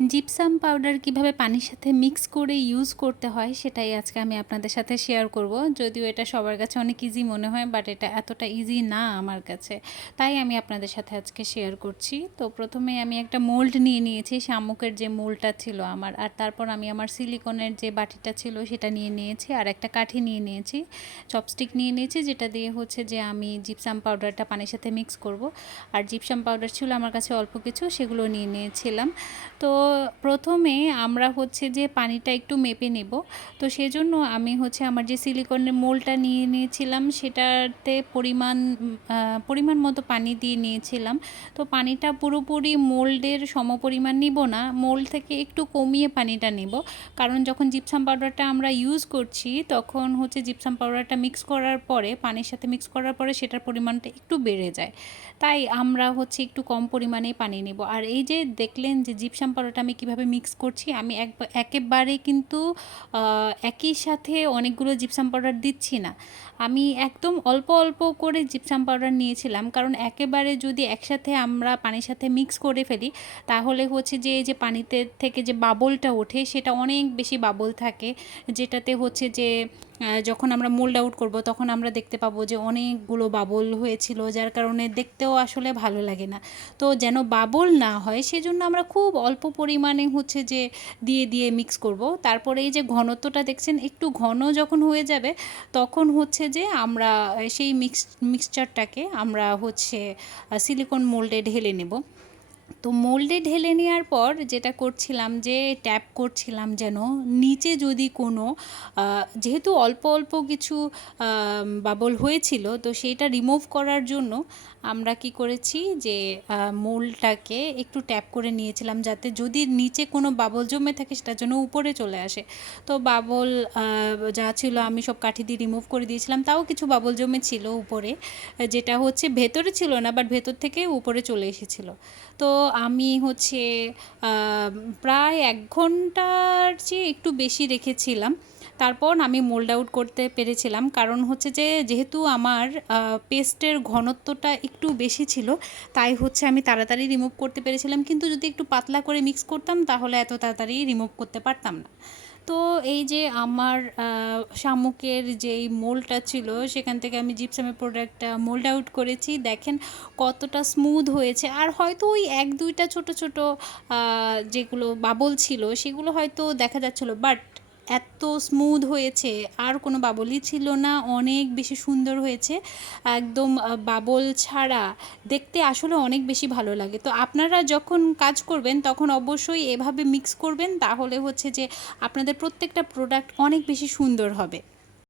Gypsum powder কিভাবে পানির সাথে মিক্স করে ইউজ করতে হয় সেটাই আজকে আমি আপনাদের সাথে শেয়ার করব। যদিও এটা সবার কাছে অনেক ইজি মনে হয়, বাট এটা এতটা ইজি না আমার কাছে, তাই আমি আপনাদের সাথে আজকে শেয়ার করছি। তো প্রথমে আমি একটা মোল্ড নিয়ে নিয়েছি, শামুকের যে মোল্ডটা ছিল আমার, আর তারপর আমি আমার সিলিকনের যে বাটিটা ছিল সেটা নিয়ে নিয়েছি, আর একটা কাঠি নিয়ে নিয়েছি, চপস্টিক নিয়ে নিয়েছি, যেটা দিয়ে হচ্ছে যে আমি জিপসাম পাউডারটা পানির সাথে মিক্স করব। আর জিপসাম পাউডার ছিল আমার কাছে অল্প কিছু, সেগুলো নিয়ে নিয়েছিলাম। তো প্রথমে আমরা হচ্ছে যে পানিটা একটু মেপে নেব। তো সেজন্য আমি হচ্ছে আমার যে সিলিকনের মোলটা নিয়ে নিয়েছিলাম সেটাতে পরিমাণ মতো পানি দিয়ে নিয়েছিলাম। তো পানিটা পুরোপুরি মোল্ডের সমপরিমাণ নিব না, মোল্ড থেকে একটু কমিয়ে পানিটা নেব, কারণ যখন জিপসাম পাউডারটা আমরা ইউজ করছি তখন হচ্ছে জিপসাম পাউডারটা মিক্স করার পরে, পানির সাথে মিক্স করার পরে সেটার পরিমাণটা একটু বেড়ে যায়, তাই আমরা হচ্ছে একটু কম পরিমাণেই পানি নেব। আর এই যে দেখলেন যে জিপসাম পাউডারটা আমি কিভাবে মিক্স করছি, আমি একেবারে কিন্তু একই সাথে অনেকগুলো জিপসাম পাউডার দিচ্ছি না, আমি একদম অল্প অল্প করে জিপসাম পাউডার নিয়েছিলাম, কারণ একেবারে যদি একসাথে আমরা পানির সাথে মিক্স করে ফেলি তাহলে হচ্ছে যে এই যে পানিতে থেকে যে বাবলটা ওঠে সেটা অনেক বেশি বাবল থাকে, যেটাতে হচ্ছে যে যখন আমরা মোল্ড আউট করব তখন আমরা দেখতে পাবো যে অনেকগুলো বাবল হয়েছিল, যার কারণে দেখতেও আসলে ভালো লাগে না। তো যেন বাবল না হয় সেজন্য আমরা খুব অল্প পরিমাণে হচ্ছে যে দিয়ে দিয়ে মিক্স করব। তারপরে এই যে ঘনত্বটা দেখছেন, একটু ঘন যখন হয়ে যাবে তখন হচ্ছে যে আমরা সেই মিক্সচারটাকে আমরা হচ্ছে সিলিকন মোল্ডে ঢেলে নেব। তো মোল্ডে ঢেলে নেওয়ার পর যেটা করছিলাম যে ট্যাপ করছিলাম যেন নিচে যদি কোনো যেহেতু অল্প অল্প কিছু বাবল হয়েছিল, তো সেইটা রিমুভ করার জন্য আমরা কি করেছি যে মোল্ডটাকে একটু ট্যাপ করে নিয়েছিলাম, যাতে যদি নিচে কোনো বাবল জমে থাকে সেটার জন্য উপরে চলে আসে। তো বাবল যা ছিল আমি সব কাঠি দিয়ে রিমুভ করে দিয়েছিলাম, তাও কিছু বাবল জমে ছিল উপরে, যেটা হচ্ছে ভেতরে ছিল না বাট ভেতর থেকে উপরে চলে এসেছিলো। তো আমি হচ্ছে প্রায় 1 ঘন্টার চেয়ে একটু বেশি রেখেছিলাম, তারপর আমি মোল্ড আউট করতে পেরেছিলাম, কারণ হচ্ছে যে যেহেতু আমার পেস্টের ঘনত্বটা একটু বেশি ছিল তাই হচ্ছে আমি তাড়াতাড়ি রিমুভ করতে পেরেছিলাম, কিন্তু যদি একটু পাতলা করে মিক্স করতাম তাহলে এত তাড়াতাড়ি রিমুভ করতে পারতাম না। তো এই যে আমার শামুকের যেই মোল্ডটা ছিল সেখান থেকে আমি জিপসামের প্রোডাক্টটা মোল্ড আউট করেছি, দেখেন কতটা স্মুথ হয়েছে। আর হয়তো ওই 1-2টা ছোটো ছোটো যেগুলো বাবল ছিল সেগুলো হয়তো দেখা যাচ্ছিলো, বাট এত স্মুথ হয়েছে, আর কোনো বাবলই ছিল না, অনেক বেশি সুন্দর হয়েছে, একদম বাবল ছাড়া, দেখতে আসলে অনেক বেশি ভালো লাগে। তো আপনারা যখন কাজ করবেন তখন অবশ্যই এভাবে মিক্স করবেন, তাহলে হচ্ছে যে আপনাদের প্রত্যেকটা প্রোডাক্ট অনেক বেশি সুন্দর হবে।